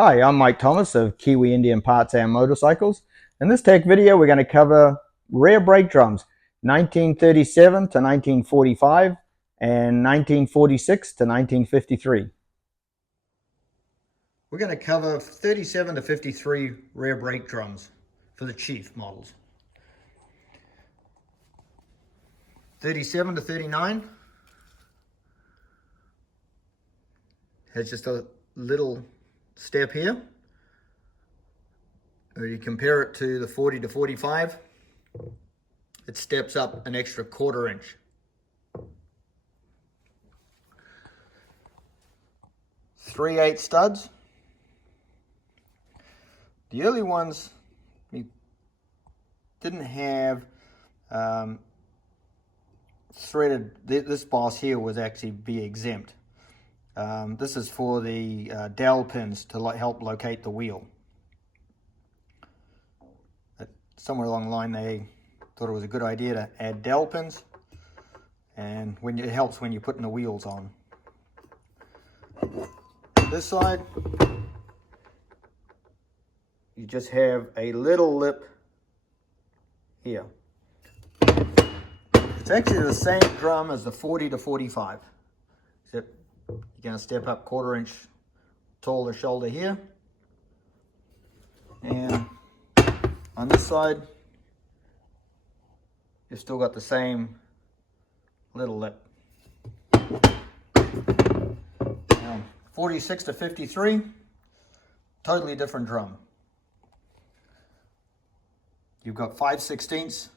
Hi, I'm Mike Thomas of Kiwi Indian Parts and Motorcycles. In this tech video, we're going to cover rear brake drums, 1937 to 1945 and 1946 to 1953. We're going to cover 37 to 53 rear brake drums for the Chief models. 37 to 39 has just a little step here. Or you compare it to the 40 to 45, it steps up an extra 1/4 inch. .3/8 studs. The early ones we didn't have threaded. This boss here was actually be exempt. This is for the dowel pins to help locate the wheel. Somewhere along the line they thought it was a good idea to add dowel pins, and it helps when you're putting the wheels on. This side, you just have a little lip here. It's actually the same drum as the 40 to 45, except you're going to step up 1/4 inch taller shoulder here, and on this side you've still got the same little lip. Now 46 to 53, totally different drum. You've got 5/16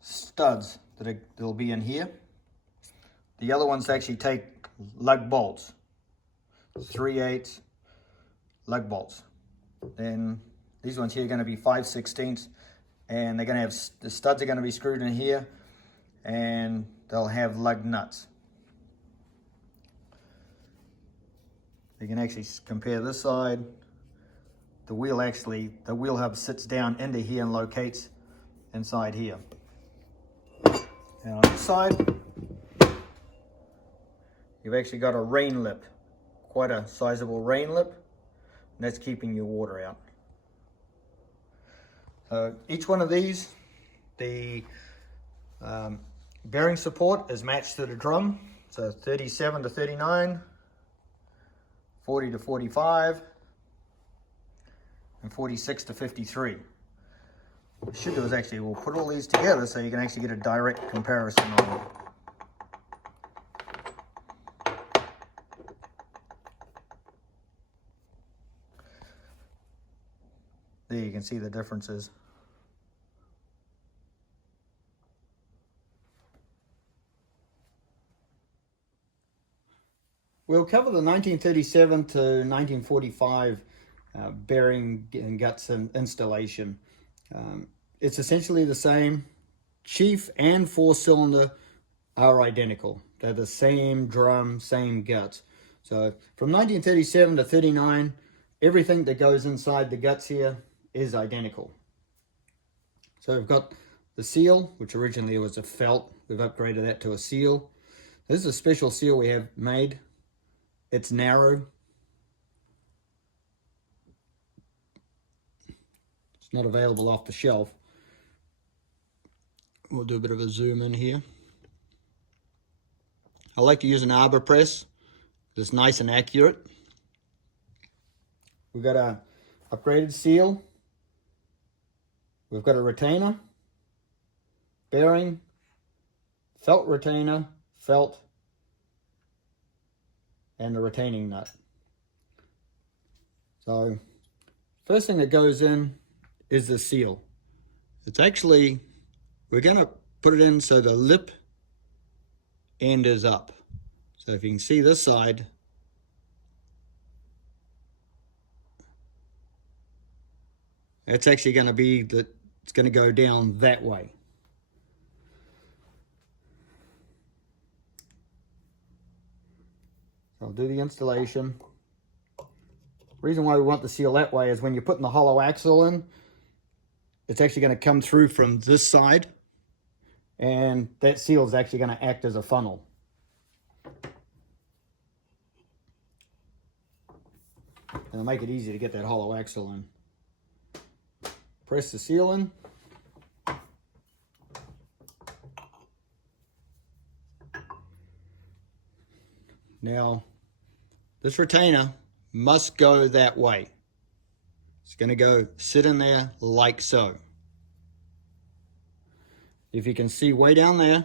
studs that'll be in here. The other ones actually take lug bolts, 3/8 lug bolts. Then these ones here are going to be 5/16, and they're going to have, the studs are going to be screwed in here, and they'll have lug nuts. You can actually compare this side. The wheel hub sits down into here and locates inside here. And on this side, you've actually got a rain lip, quite a sizable rain lip, and that's keeping your water out. So each one of these, the bearing support is matched to the drum. So 37 to 39, 40 to 45, and 46 to 53. What we should do is actually, we'll put all these together so you can actually get a direct comparison on them. There you can see the differences. We'll cover the 1937 to 1945 bearing and guts and installation. It's essentially the same. Chief and 4-cylinder are identical. They're the same drum, same guts. So from 1937 to 39, everything that goes inside the guts here is identical. So we've got the seal, which originally was a felt. We've upgraded that to a seal. This is a special seal we have made. It's narrow. It's not available off the shelf. We'll do a bit of a zoom in here. I like to use an arbor press. It's nice and accurate. We've got a upgraded seal. We've got a retainer, bearing, felt retainer, felt, and the retaining nut. So first thing that goes in is the seal. It's actually, we're going to put it in so the lip end is up. So if you can see this side, it's actually going to be that it's going to go down that way. I'll do the installation. Reason why we want the seal that way is when you're putting the hollow axle in, it's actually going to come through from this side, and that seal is actually going to act as a funnel. it'll make it easy to get that hollow axle in. Press the seal in. Now, this retainer must go that way. It's going to go sit in there like so. If you can see way down there,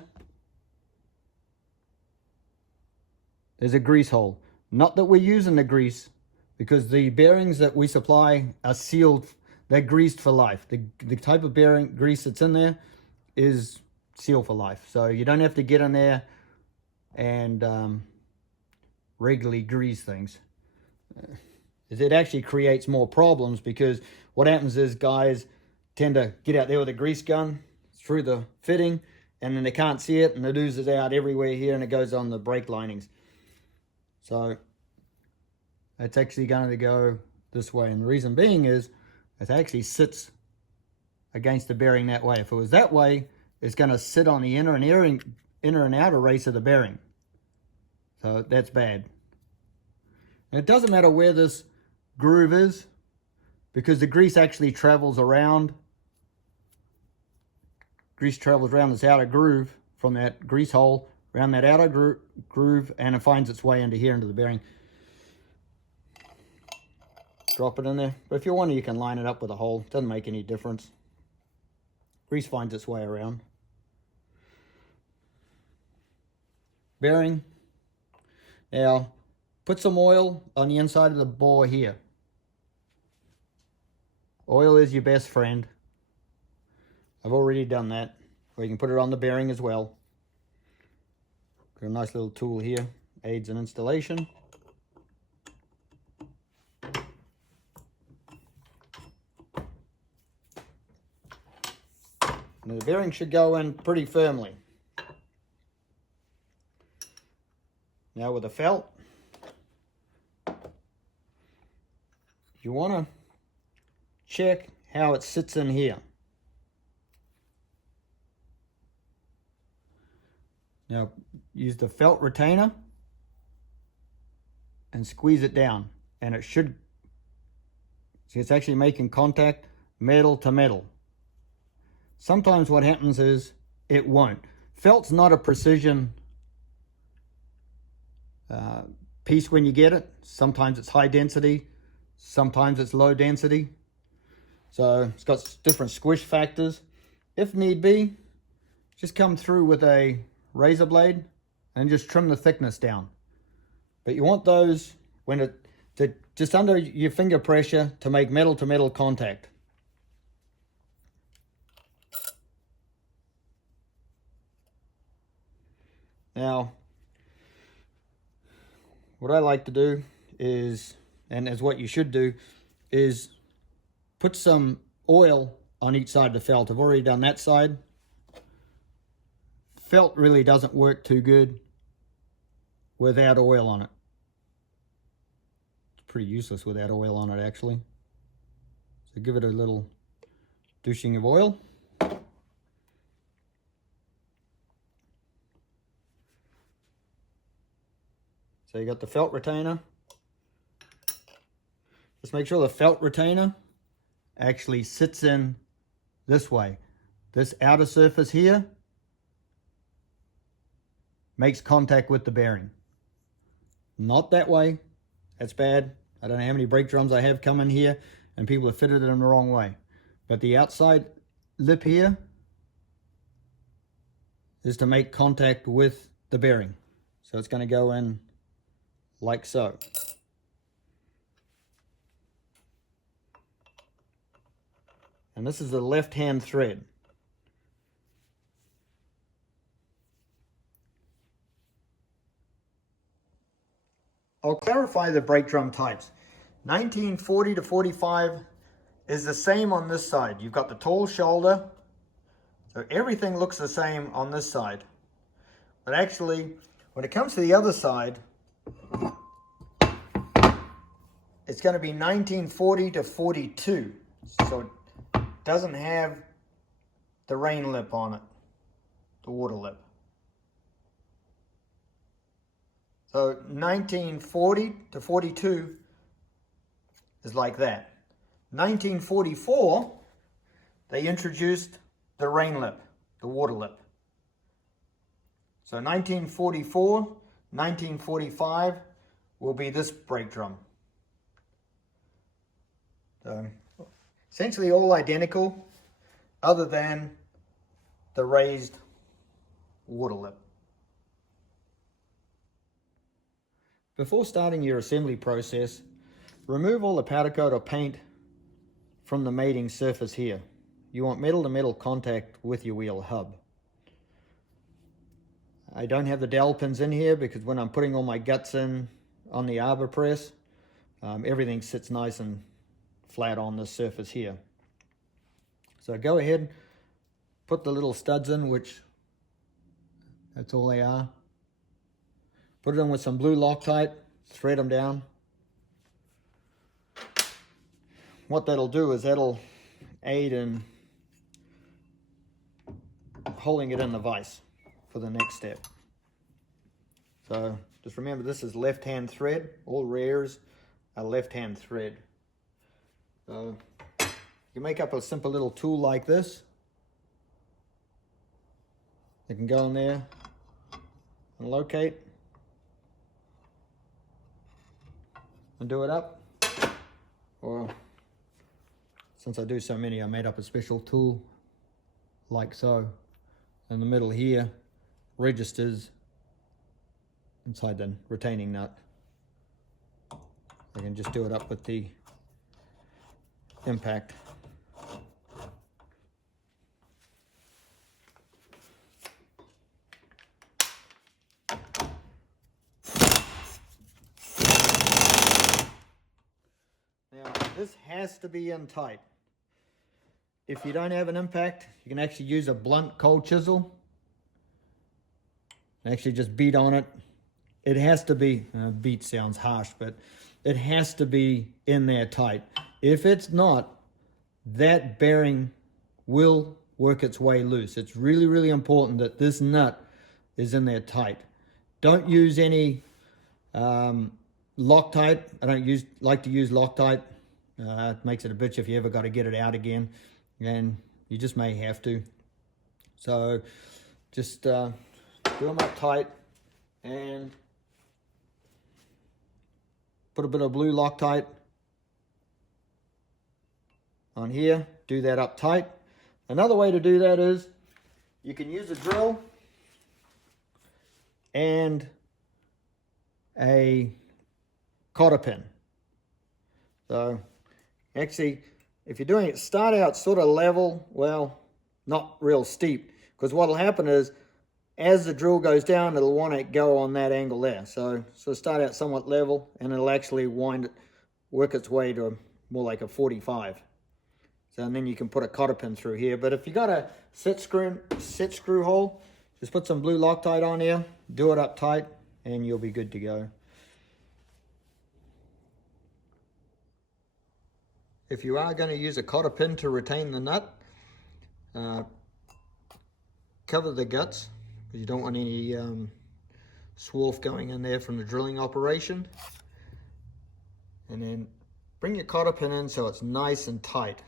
there's a grease hole. Not that we're using the grease, because the bearings that we supply are sealed. They're greased for life. The type of bearing grease that's in there is sealed for life. So you don't have to get in there and regularly grease things. It actually creates more problems, because what happens is guys tend to get out there with a grease gun through the fitting, and then they can't see it, and it oozes out everywhere here, and it goes on the brake linings. So it's actually going to go this way, and the reason being is it actually sits against the bearing that way. If it was that way, it's going to sit on the inner and outer race of the bearing. So that's bad. And it doesn't matter where this groove is, because the grease actually travels around. Grease travels around this outer groove from that grease hole, around that outer groove, and it finds its way into here, into the bearing. Drop it in there. But if you want to, you can line it up with a hole. Doesn't make any difference. Grease finds its way around. Bearing. Now, put some oil on the inside of the bore here. Oil is your best friend. I've already done that. Or you can put it on the bearing as well. Got a nice little tool here. Aids in installation. Now the bearing should go in pretty firmly. Now with the felt, you want to check how it sits in here. Now use the felt retainer and squeeze it down, and it should, see, it's actually making contact metal to metal. Sometimes what happens is it won't. Felt's not a precision piece when you get it. Sometimes it's high density, sometimes it's low density. So it's got different squish factors. If need be, just come through with a razor blade and just trim the thickness down. But you want those when just under your finger pressure to make metal to metal contact. Now, what I like to do is, and as what you should do, is put some oil on each side of the felt. I've already done that side. Felt really doesn't work too good without oil on it. It's pretty useless without oil on it, actually. So give it a little douching of oil. So you got the felt retainer. Just make sure the felt retainer actually sits in this way. This outer surface here makes contact with the bearing. Not that way. That's bad. I don't know how many brake drums I have come in here and people have fitted it in the wrong way. But the outside lip here is to make contact with the bearing. So it's going to go in like so. And this is the left-hand thread. I'll clarify the brake drum types. 1940 to 45 is the same on this side. You've got the tall shoulder, so everything looks the same on this side. But actually, when it comes to the other side, it's going to be 1940 to 42. So it doesn't have the rain lip on it, the water lip. So 1940 to 42 is like that. 1944, they introduced the rain lip, the water lip. So 1944, 1945 will be this brake drum. So essentially all identical, other than the raised water lip. Before starting your assembly process, remove all the powder coat or paint from the mating surface here. You want metal to metal contact with your wheel hub. I don't have the dowel pins in here because when I'm putting all my guts in on the arbor press, everything sits nice and flat on this surface here. So go ahead, put the little studs in, which that's all they are. Put it in with some blue Loctite, thread them down. What that'll do is that'll aid in holding it in the vise for the next step. So just remember, this is left-hand thread. All rears are left-hand thread. So you make up a simple little tool like this. You can go in there and locate and do it up. Or since I do so many, I made up a special tool like so. In the middle here registers inside the retaining nut. I can just do it up with the impact. Now this has to be in tight. If you don't have an impact, you can actually use a blunt cold chisel. Actually just beat on it. It has to be, beat sounds harsh, but it has to be in there tight. If it's not, that bearing will work its way loose. It's really, really important that this nut is in there tight. Don't use any Loctite. I don't like to use Loctite. It makes it a bitch if you ever got to get it out again, and you just may have to. So just do them up tight and put a bit of blue Loctite on here. Do that up tight. Another way to do that is you can use a drill and a cotter pin. So actually, if you're doing it, start out sort of level, well, not real steep, because what will happen is as the drill goes down, it'll want to go on that angle there. So start out somewhat level, and it'll actually work its way to more like a 45. So and then you can put a cotter pin through here. But if you got a set screw hole, just put some blue Loctite on here, do it up tight, and you'll be good to go. If you are going to use a cotter pin to retain the nut, cover the guts, because you don't want any swarf going in there from the drilling operation. And then bring your cotter pin in so it's nice and tight.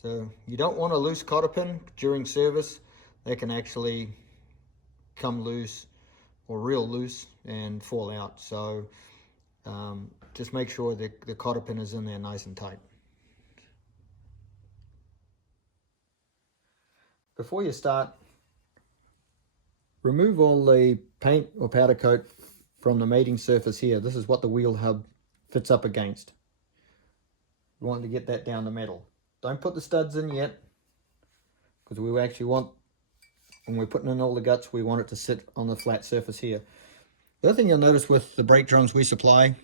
So you don't want a loose cotter pin during service. They can actually come loose or real loose and fall out. So just make sure that the cotter pin is in there nice and tight. Before you start, remove all the paint or powder coat from the mating surface here. This is what the wheel hub fits up against. You want to get that down to metal. Don't put the studs in yet, because we actually want, when we're putting in all the guts, we want it to sit on the flat surface here. The other thing you'll notice with the brake drums we supply,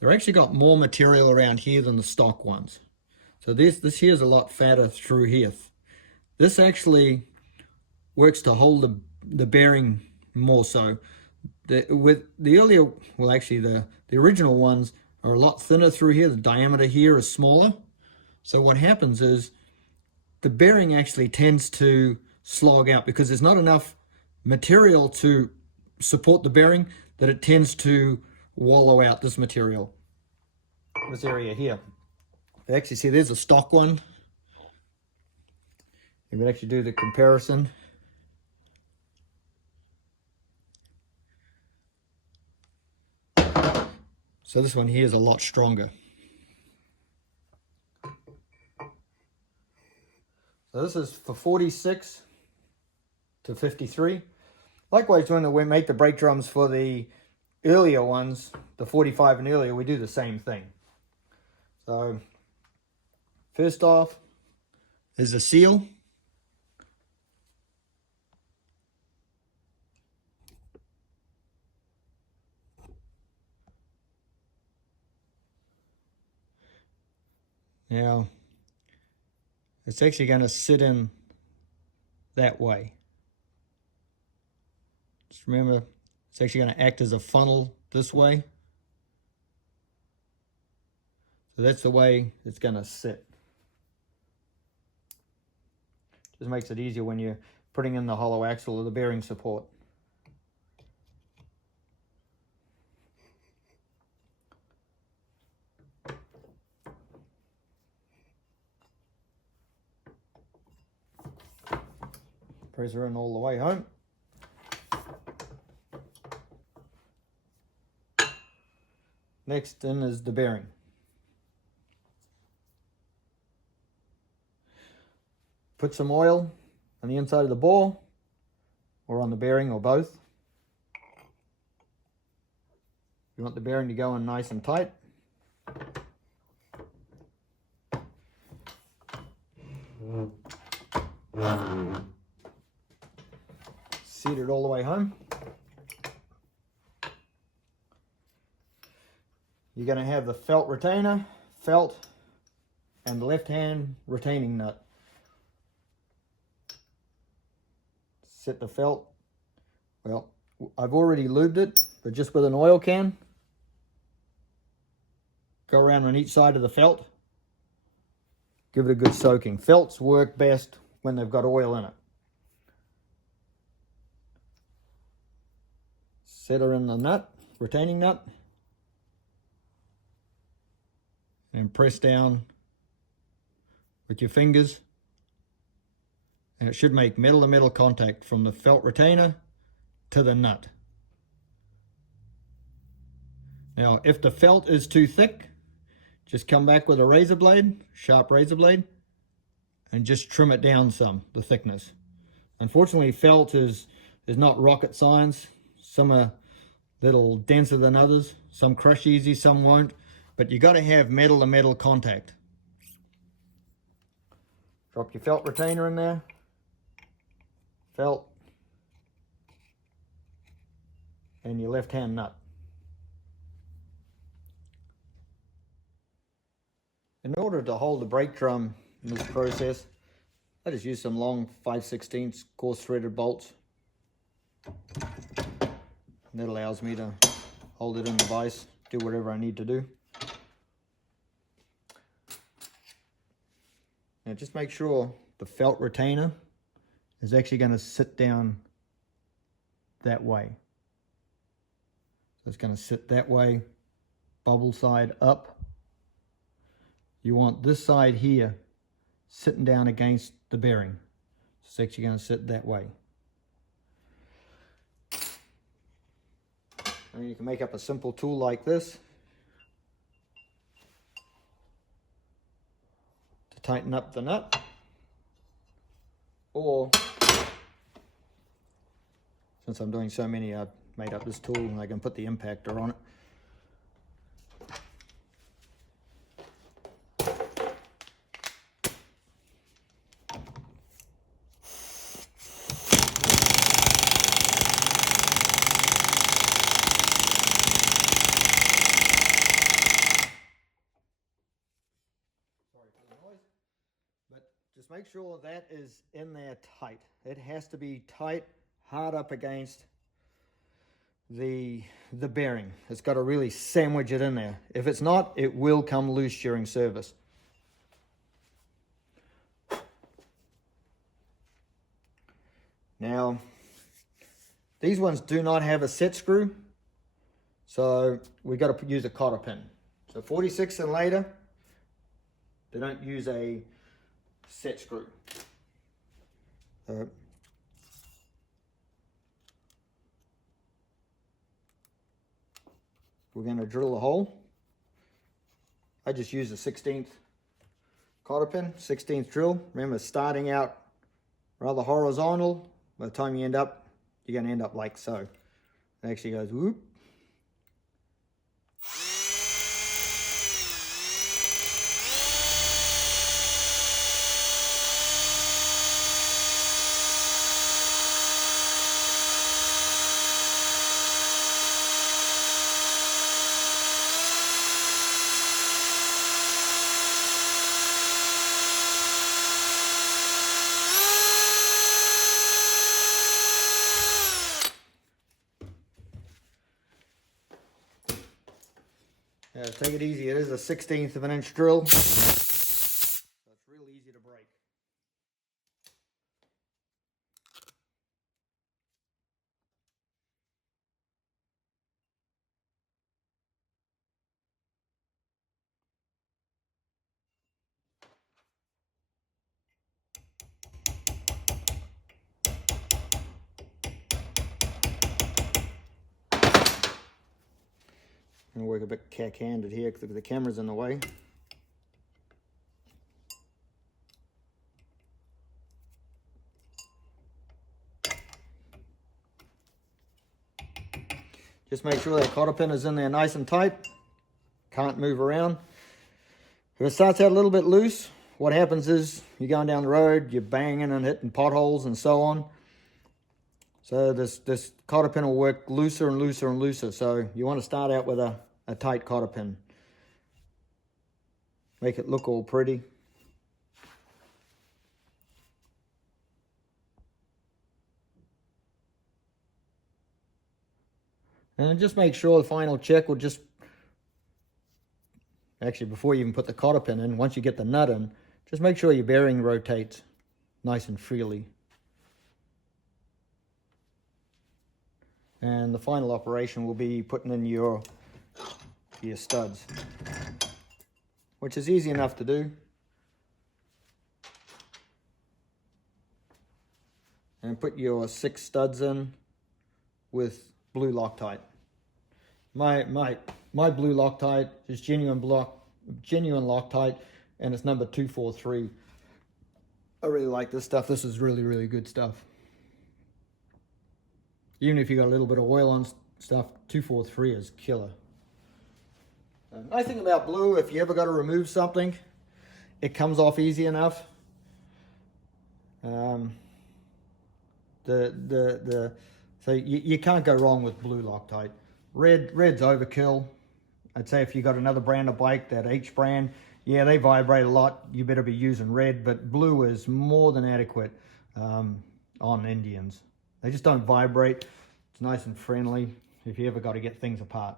they're actually got more material around here than the stock ones. So this here is a lot fatter through here. This actually works to hold the bearing more so. With the earlier, well actually the original ones are a lot thinner through here. The diameter here is smaller. So what happens is the bearing actually tends to slog out because there's not enough material to support the bearing, that it tends to wallow out this material. this area here. Actually, see, there's a stock one. You would actually do the comparison. So this one here is a lot stronger. So this is for 46 to 53. Likewise, when we make the brake drums for the earlier ones, the 45 and earlier, we do the same thing. So first off is a seal. Now, it's actually going to sit in that way. Just remember, it's actually going to act as a funnel this way. So that's the way it's going to sit. Just makes it easier when you're putting in the hollow axle or the bearing support. Press her in all the way home. Next in is the bearing. Put some oil on the inside of the bore or on the bearing or both. You want the bearing to go in nice and tight. Seat it all the way home. You're going to have the felt retainer, felt, and the left hand retaining nut. Set the felt. Well, I've already lubed it, but just with an oil can. Go around on each side of the felt. Give it a good soaking. Felts work best when they've got oil in it. Set her in the nut, retaining nut. And press down with your fingers. And it should make metal to metal contact from the felt retainer to the nut. Now, if the felt is too thick, just come back with a razor blade, sharp razor blade, and just trim it down some, the thickness. Unfortunately, felt is not rocket science. Some are a little denser than others. Some crush easy, some won't. But you got to have metal to metal contact. Drop your felt retainer in there. Felt. And your left hand nut. In order to hold the brake drum in this process, I just use some long 5/16 coarse threaded bolts. And that allows me to hold it in the vise, do whatever I need to do. Now just make sure the felt retainer is actually going to sit down that way. So it's going to sit that way, bubble side up. You want this side here sitting down against the bearing. It's actually going to sit that way. And you can make up a simple tool like this to tighten up the nut, or since I'm doing so many, I've made up this tool and I can put the impactor on it. But just make sure that is in there tight. It has to be tight, hard up against the bearing. It's got to really sandwich it in there. If it's not, it will come loose during service. Now, these ones do not have a set screw, so we've got to use a cotter pin. So 46 and later, they don't use a set screw. We're going to drill a hole. I just use a 16th cotter pin, 16th drill. Remember, starting out rather horizontal. By the time you end up, you're going to end up like so. It actually goes whoop. Take it easy. It is a 1/16 of an inch drill, so it's real easy to break. I'm going to work a bit cack-handed here because the camera's in the way. Just make sure that cotter pin is in there nice and tight. Can't move around. If it starts out a little bit loose, what happens is you're going down the road, you're banging and hitting potholes and so on. So this cotter pin will work looser and looser and looser. So you want to start out with a tight cotter pin. Make it look all pretty. And just make sure the final check will just, actually before you even put the cotter pin in, once you get the nut in, just make sure your bearing rotates nice and freely. And the final operation will be putting in your studs, which is easy enough to do. And put your 6 studs in with blue Loctite. My blue Loctite is genuine Loctite, and it's number 243. I really like this stuff. This is really, really good stuff. Even if you got a little bit of oil on stuff, 243 is killer. The nice thing about blue, if you ever got to remove something, it comes off easy enough. So you can't go wrong with blue Loctite. Red's overkill. I'd say if you got another brand of bike, that H brand, yeah, they vibrate a lot. You better be using red, but blue is more than adequate on Indians. They just don't vibrate. It's nice and friendly if you ever got to get things apart.